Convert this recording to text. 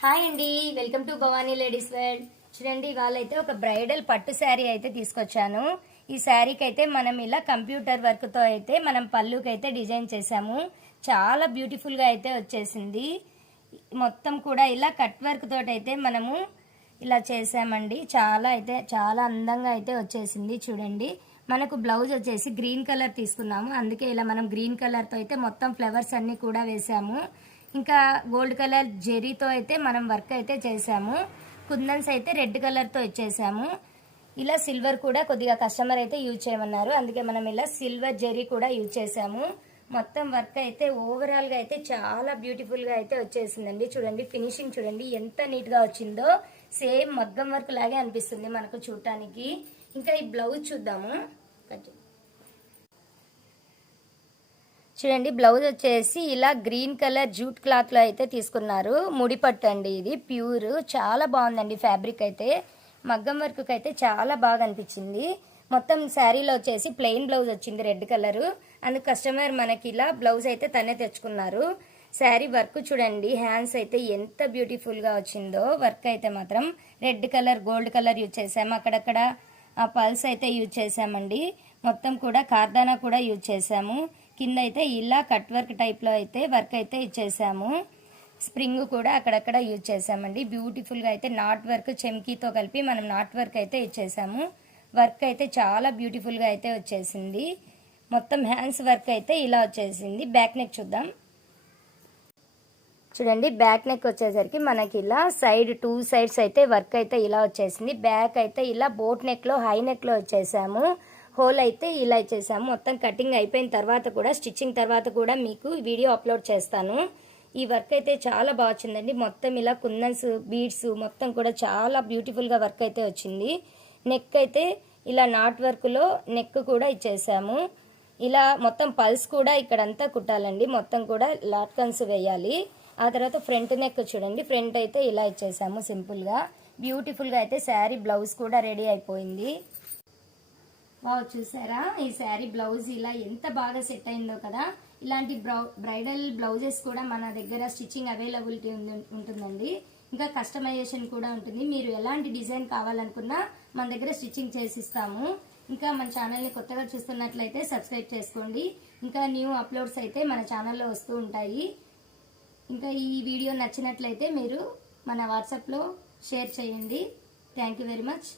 Hi అండి, welcome to Bhavani ladies wear. చూడండి, ఇవాళైతే ఒక బ్రైడల్ పట్టు శారీ అయితే తీసుకొచ్చాను. ఈ శారీకి అయితే మనం ఇలా కంప్యూటర్ వర్క్తో అయితే మనం పళ్ళుకి అయితే డిజైన్ చేసాము. చాలా బ్యూటిఫుల్గా అయితే వచ్చేసింది. మొత్తం కూడా ఇలా కట్ వర్క్ తోటి అయితే మనము ఇలా చేసామండి. చాలా అందంగా అయితే వచ్చేసింది. చూడండి, మనకు బ్లౌజ్ వచ్చేసి గ్రీన్ కలర్ తీసుకున్నాము. అందుకే ఇలా మనం గ్రీన్ కలర్తో అయితే మొత్తం ఫ్లవర్స్ అన్నీ కూడా వేసాము. ఇంకా గోల్డ్ కలర్ జెరీతో అయితే మనం వర్క్ అయితే చేసాము. కుందన్స్ అయితే రెడ్ కలర్తో ఇచ్చేసాము. ఇలా సిల్వర్ కూడా కొద్దిగా కస్టమర్ అయితే యూజ్ చేయమన్నారు, అందుకే మనం ఇలా సిల్వర్ జెరీ కూడా యూజ్ చేసాము. మొత్తం వర్క్ అయితే ఓవరాల్గా అయితే చాలా బ్యూటిఫుల్గా అయితే వచ్చేసిందండి. చూడండి, ఫినిషింగ్ చూడండి ఎంత నీట్గా వచ్చిందో. సేమ్ మగ్గం వర్క్ లాగే అనిపిస్తుంది మనకు చూడటానికి. ఇంకా ఈ బ్లౌజ్ చూద్దాము. చూడండి, బ్లౌజ్ వచ్చేసి ఇలా గ్రీన్ కలర్ జూట్ క్లాత్లో అయితే తీసుకున్నారు. ముడిపట్టు అండి, ఇది ప్యూర్. చాలా బాగుందండి ఫ్యాబ్రిక్ అయితే. మగ్గం వర్క్ అయితే చాలా బాగా అనిపించింది. మొత్తం శారీలో వచ్చేసి ప్లెయిన్ బ్లౌజ్ వచ్చింది రెడ్ కలరు. అందుకు కస్టమర్ మనకి ఇలా బ్లౌజ్ అయితే తనే తెచ్చుకున్నారు. శారీ వర్క్ చూడండి, హ్యాండ్స్ అయితే ఎంత బ్యూటిఫుల్గా వచ్చిందో. వర్క్ అయితే మాత్రం red colour gold colour use చేసాము. అక్కడక్కడ పల్స్ అయితే యూజ్ చేసామండి. మొత్తం కూడా కార్దానా కూడా యూజ్ చేసాము. కింద అయితే ఇలా కట్ వర్క్ టైప్లో అయితే వర్క్ అయితే ఇచ్చేసాము. స్ప్రింగ్ కూడా అక్కడక్కడ యూజ్ చేసామండి. బ్యూటిఫుల్గా అయితే నాట్ వర్క్ చెమ్కీతో కలిపి మనం నాట్ వర్క్ అయితే ఇచ్చేసాము. వర్క్ అయితే చాలా బ్యూటిఫుల్గా అయితే వచ్చేసింది. మొత్తం హ్యాండ్స్ వర్క్ అయితే ఇలా వచ్చేసింది. బ్యాక్ నెక్ చూద్దాం. చూడండి, బ్యాక్ నెక్ వచ్చేసరికి మనకి ఇలా సైడ్ 2 సైడ్స్ అయితే వర్క్ అయితే ఇలా వచ్చేసింది. బ్యాక్ అయితే ఇలా బోట్ నెక్లో హై నెక్లో వచ్చేసాము. హోల్ అయితే ఇలా ఇచ్చేసాము. మొత్తం కటింగ్ అయిపోయిన తర్వాత కూడా, స్టిచ్చింగ్ తర్వాత కూడా మీకు వీడియో అప్లోడ్ చేస్తాను. ఈ వర్క్ అయితే చాలా బాగా వచ్చిందండి. మొత్తం ఇలా కుందన్స్ బీడ్స్ మొత్తం కూడా చాలా బ్యూటిఫుల్గా వర్క్ అయితే వచ్చింది. నెక్ అయితే ఇలా నాట్ వర్క్లో నెక్ కూడా ఇచ్చేసాము. ఇలా మొత్తం పల్స్ కూడా ఇక్కడంతా కుట్టాలండి. మొత్తం కూడా లాట్కన్స్ వేయాలి. ఆ తర్వాత ఫ్రంట్ నెక్ చూడండి, ఫ్రంట్ అయితే ఇలా ఇచ్చేసాము సింపుల్గా. బ్యూటిఫుల్గా అయితే శారీ బ్లౌజ్ కూడా రెడీ అయిపోయింది. చూసారా, ఈ శారీ బ్లౌజ్ ఇలా ఎంత బాగా సెట్ అయిందో కదా. ఇలాంటి బ్రైడల్ బ్లౌజెస్ కూడా మన దగ్గర స్టిచ్చింగ్ అవైలబిలిటీ ఉంటుందండి. ఇంకా కస్టమైజేషన్ కూడా ఉంటుంది. మీరు ఎలాంటి డిజైన్ కావాలనుకున్నా మన దగ్గర స్టిచ్చింగ్ చేసిస్తాము. ఇంకా మన ఛానల్ని కొత్తగా చూస్తున్నట్లయితే సబ్స్క్రైబ్ చేసుకోండి. ఇంకా న్యూ అప్లోడ్స్ అయితే మన ఛానల్లో వస్తూ ఉంటాయి. ఇంకా ఈ వీడియో నచ్చినట్లయితే మీరు మన వాట్సాప్లో షేర్ చేయండి. Thank you very much.